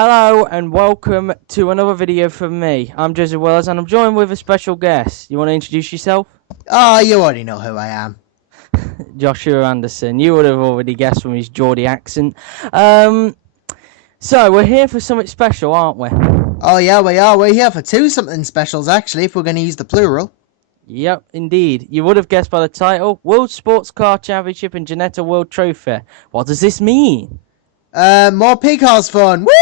Hello and welcome to another video from me. I'm Joseph Willows and I'm joined with a special guest. You want to introduce yourself? Oh, you already know who I am. Joshua Anderson. You would have already guessed from his Geordie accent. So we're here for something special, aren't we? Oh yeah, we are. We're here for two something specials actually, if we're going to use the plural. Yep, indeed. You would have guessed by the title. World SportsCar Championship and Ginetta World Trophy. What does this mean? More P-Cars fun. Whee!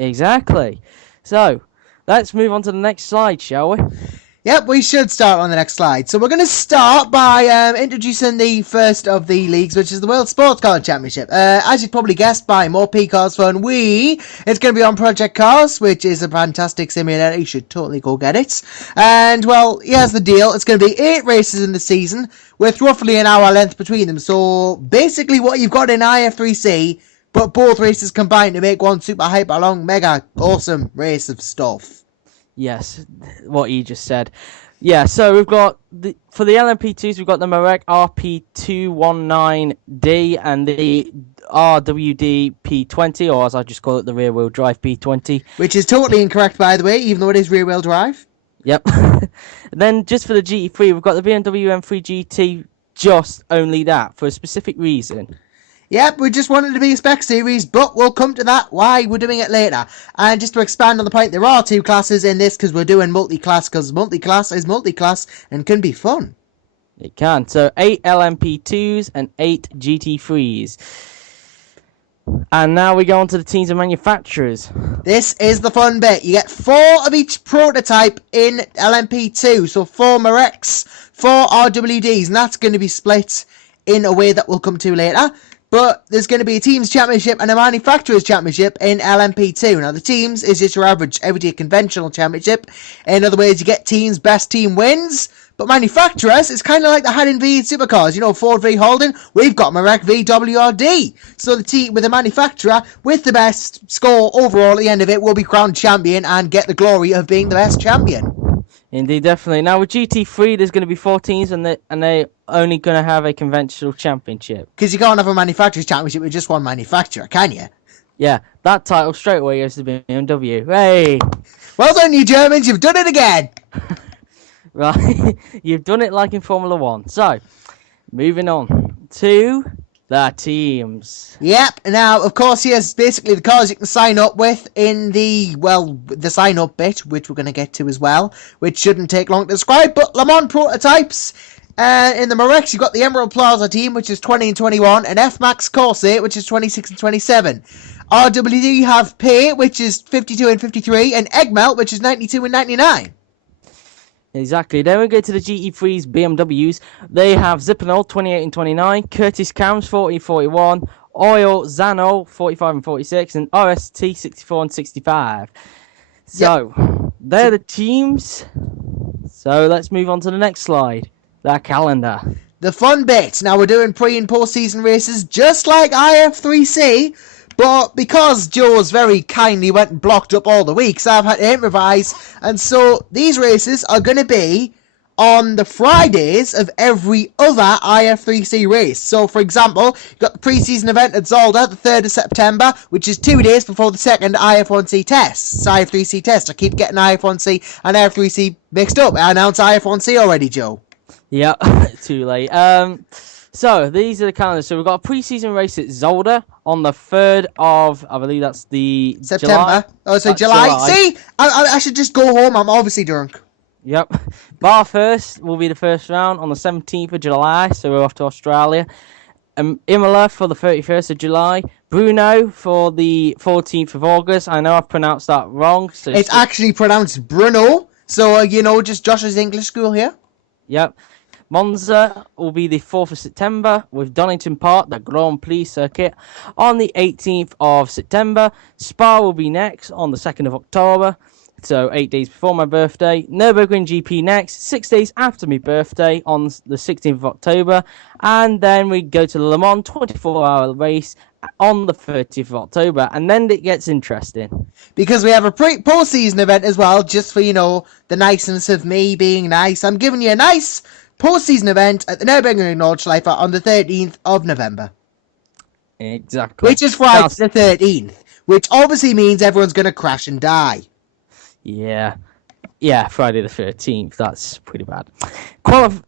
Exactly. So, let's move on to the next slide, shall we? Yep, we should start on the next slide. So we're going to start by introducing the first of the leagues, which is the World Sports Car Championship. As you'd probably guessed by More P-Cars Fun, it's going to be on Project Cars, which is a fantastic simulator. You should totally go get it. And, well, here's the deal. It's going to be 8 races in the season, with roughly an hour length between them. So, basically what you've got in IF3C, but both races combined to make one super hyper long, mega awesome race of stuff. Yes, what you just said. Yeah, so we've got, for the LMP2s, we've got the Marek RP219D and the RWD P20, or as I just call it, the rear-wheel drive P20. Which is totally incorrect, by the way, even though it is rear-wheel drive. Yep. Then, just for the GT3, we've got the BMW M3 GT, just only that, for a specific reason. Yep, we just wanted to be a spec series, but we'll come to that, why we're doing it later. And just to expand on the point, there are 2 classes in this because we're doing multi-class, because multi-class is multi-class and can be fun. It can. So 8 LMP2s and 8 GT3s. And now we go on to the teams and manufacturers. This is the fun bit. You get 4 of each prototype in LMP2. So 4 Mareks, 4 RWDs, and that's going to be split in a way that we'll come to later. But there's going to be a Teams Championship and a Manufacturers Championship in LMP2. Now, the Teams is just your average everyday conventional championship. In other words, you get Teams, best team wins. But Manufacturers, it's kind of like the Haddon v Supercars. You know, Ford v Holden, we've got Marek v WRD. So the team with the manufacturer with the best score overall at the end of it will be crowned champion and get the glory of being the best champion. Indeed, definitely. Now, with GT3, there's going to be 4 teams, and they're only going to have a conventional championship. Because you can't have a manufacturer's championship with just one manufacturer, can you? Yeah, that title straight away goes to BMW. Hey! Well done, you Germans, you've done it again! Right, you've done it like in Formula 1. So, moving on to the teams. Yep, now, of course, here's basically the cars you can sign up with in the sign-up bit, which we're going to get to as well, which shouldn't take long to describe, but Le Mans prototypes. In the Mareks, you've got the Emerald Plaza team, which is 20 and 21, and F-Max Corse, which is 26 and 27. RWD have Pay, which is 52 and 53, and Egmelt, which is 92 and 99. Exactly. Then we go to the GT3's BMWs. They have Ziponal 28 and 29, Curtis Cams 40 and 41, Oilzanol 45 and 46, and RST 64 and 65. So, they're the teams. So, let's move on to the next slide. The calendar. The fun bit. Now, we're doing pre- and post-season races just like IF3C, but because Joe's very kindly went and blocked up all the weeks, I've had to improvise, and so these races are going to be on the Fridays of every other IF3C race. So, for example, you've got the pre-season event at Zolder, the 3rd of September, which is 2 days before the second IF1C test. It's IF3C test. I keep getting IF1C and IF3C mixed up. I announced IF1C already, Joe. Yeah, too late. So, these are the calendars. So, we've got a pre-season race at Zolder on the 3rd of, I believe that's the September. July. Oh, so July. See? I should just go home. I'm obviously drunk. Yep. Bathurst will be the first round on the 17th of July, so we're off to Australia. Imola for the 31st of July. Brno for the 14th of August. I know I've pronounced that wrong. So it's actually pronounced Bruno. So, just Josh's English school here. Yep. Monza will be the 4th of September, with Donington Park, the Grand Prix circuit, on the 18th of September. Spa will be next on the 2nd of October, so 8 days before my birthday. Nürburgring GP next, 6 days after my birthday, on the 16th of October. And then we go to the Le Mans 24-hour race on the 30th of October, and then it gets interesting. Because we have a post-season event as well, just for, the niceness of me being nice. I'm giving you a nice post-season event at the Nürburgring Nordschleife on the 13th of November. Exactly. Which is Friday the 13th. which obviously means everyone's going to crash and die. Yeah. Yeah, Friday the 13th. That's pretty bad.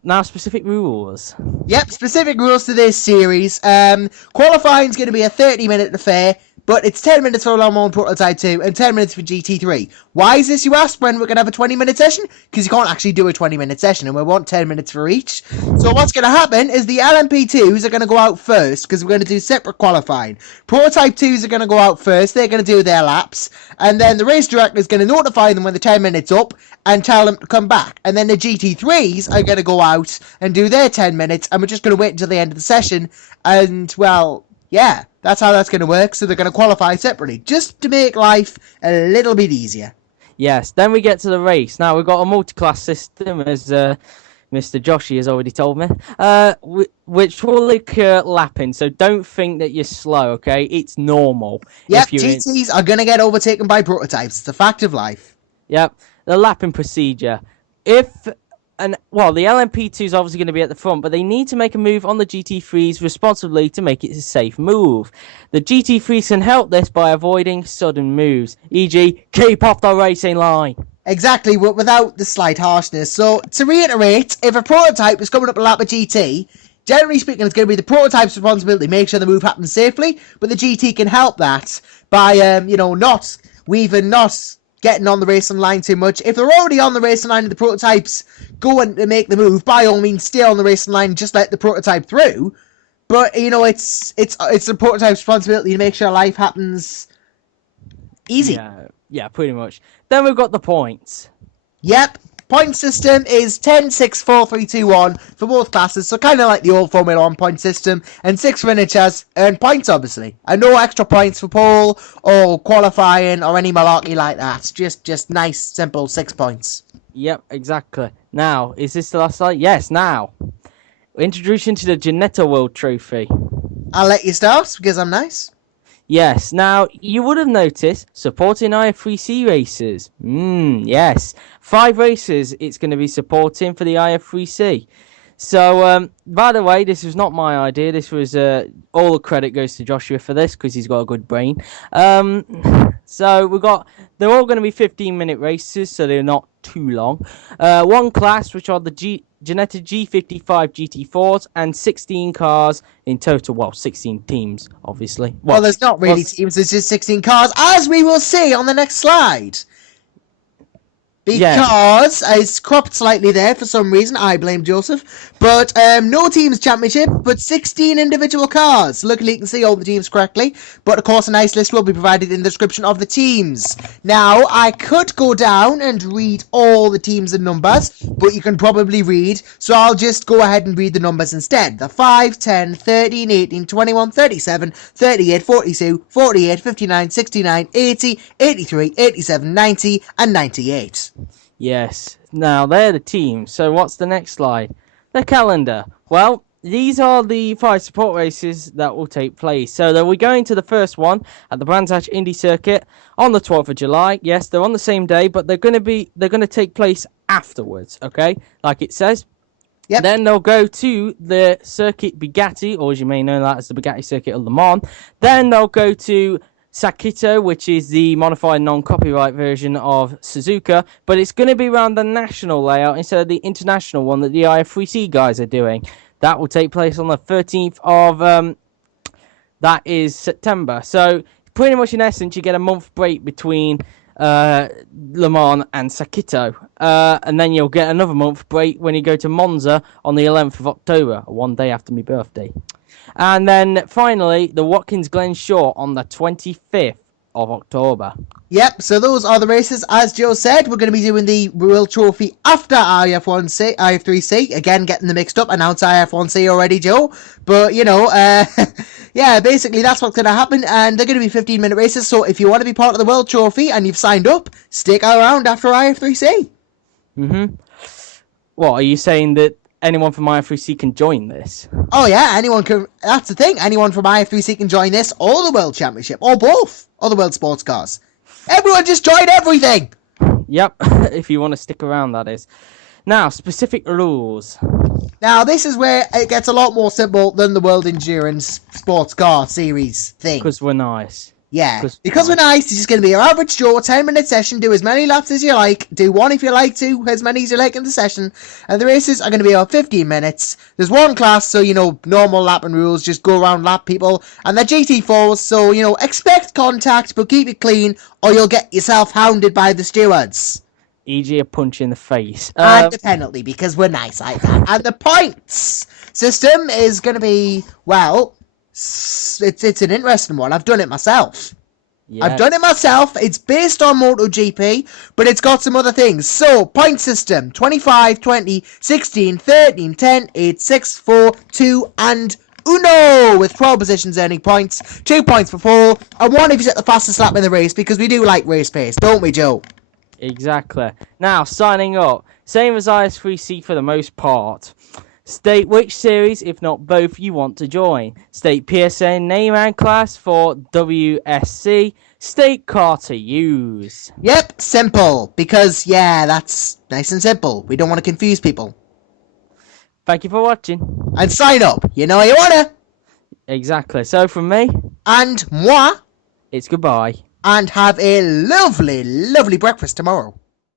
Now, specific rules. Yep, specific rules to this series. Qualifying is going to be a 30-minute affair, but it's 10 minutes for Le Mans Prototype 2 and 10 minutes for GT3. Why is this, you ask, when we're going to have a 20-minute session? Because you can't actually do a 20-minute session, and we want 10 minutes for each. So what's going to happen is the LMP2s are going to go out first, because we're going to do separate qualifying. Prototype 2s are going to go out first, they're going to do their laps, and then the race director is going to notify them when the 10 minutes up, and tell them to come back. And then the GT3s are going to go out and do their 10 minutes, and we're just going to wait until the end of the session, and, well, yeah, that's how that's going to work. So they're going to qualify separately, just to make life a little bit easier. Yes, then we get to the race. Now, we've got a multi-class system, as Mr. Joshi has already told me, which will occur lapping. So don't think that you're slow, okay? It's normal. Yep, GTs are going to get overtaken by prototypes. It's a fact of life. Yep, the lapping procedure. The LMP2 is obviously going to be at the front, but they need to make a move on the GT3s responsibly to make it a safe move. The GT3s can help this by avoiding sudden moves, e.g. keep off the racing line. Exactly, but without the slight harshness. So, to reiterate, if a prototype is coming up a lap of GT, generally speaking, it's going to be the prototype's responsibility to make sure the move happens safely, but the GT can help that by, not getting on the racing line too much. If they're already on the racing line and the prototypes going to make the move, by all means stay on the racing line and just let the prototype through. But, it's the prototype's responsibility to make sure life happens easy. Yeah, pretty much. Then we've got the points. Yep. Point system is 10, 6, 4, 3, 2, 1 for both classes, so kind of like the old Formula 1 point system, and 6 finishers earn points, obviously. And no extra points for pole, or qualifying, or any malarkey like that. Just nice, simple 6 points. Yep, exactly. Now, is this the last slide? Yes, now. Introduction to the Ginetta World Trophy. I'll let you start, because I'm nice. Yes, now, you would have noticed supporting IF3C races. Yes. 5 races it's going to be supporting for the IF3C. So, by the way, this was not my idea. This was, all the credit goes to Joshua for this, because he's got a good brain. So, they're all going to be 15-minute races, so they're not too long. One class, which are the Ginetta G55 GT4s, and 16 cars in total. Well, 16 teams, obviously. Well, there's not really teams, there's just 16 cars, as we will see on the next slide. Because it's cropped slightly there for some reason. I blame Joseph. But no teams championship, but 16 individual cars. Luckily, you can see all the teams correctly. But of course, a nice list will be provided in the description of the teams. Now, I could go down and read all the teams and numbers, but you can probably read. So I'll just go ahead and read the numbers instead. The 5, 10, 13, 18, 21, 37, 38, 42, 48, 59, 69, 80, 83, 87, 90, and 98. Yes. Now, they're the teams. So what's the next slide? The calendar. Well, these are the 5 support races that will take place. So we're going to the first one at the Brands Hatch Indy Circuit on the 12th of July. Yes, they're on the same day, but they're going to take place afterwards, okay? Like it says. Yep. Then they'll go to the Circuit Bugatti, or as you may know that as the Bugatti Circuit of Le Mans. Then they'll go to Sakito, which is the modified non-copyright version of Suzuka, but it's going to be around the national layout instead of the international one that the IF3C guys are doing. That will take place on the 13th of, that is September. So, pretty much in essence, you get a month break between Le Mans and Sakito. And then you'll get another month break when you go to Monza on the 11th of October, one day after my birthday. And then, finally, the Watkins Glen Shore on the 25th of October. Yep, so those are the races. As Joe said, we're going to be doing the World Trophy after IF3C. Again, getting them mixed up. Announced IF1C already, Joe. But, yeah, basically that's what's going to happen. And they're going to be 15-minute races. So if you want to be part of the World Trophy and you've signed up, stick around after IF3C. What, are you saying that anyone from IF3C can join this? Oh yeah, anyone can. That's the thing. Anyone from IF3C can join this, or the World Championship, or both, or the World Sports Cars. Everyone just join everything. Yep, if you want to stick around, that is. Now, specific rules. Now, this is where it gets a lot more simple than the World Endurance Sports Car Series thing. Because we're nice. Yeah, because we're nice, it's just going to be your average Joe 10-minute session. Do as many laps as you like. Do one if you like to, as many as you like in the session. And the races are going to be about 15 minutes. There's one class, so, normal lapping rules, just go around lap people. And they're GT4s, so, expect contact, but keep it clean, or you'll get yourself hounded by the stewards. E.g. a punch in the face. And a penalty, because we're nice like that. And the points system is going to be, well... It's an interesting one. I've done it myself. Yes. I've done it myself. It's based on MotoGP, but it's got some other things. So, point system. 25, 20, 16, 13, 10, 8, 6, 4, 2, and uno, with 12 positions earning points. 2 points for pole, and 1 if you set the fastest lap in the race, because we do like race pace, don't we, Joe? Exactly. Now, signing up. Same as IS3C for the most part. State which series, if not both, you want to join. State PSN name and class for WSC. State car to use. Yep, simple. Because, that's nice and simple. We don't want to confuse people. Thank you for watching. And sign up. You know you wanna. Exactly. So from me. And moi. It's goodbye. And have a lovely, lovely breakfast tomorrow.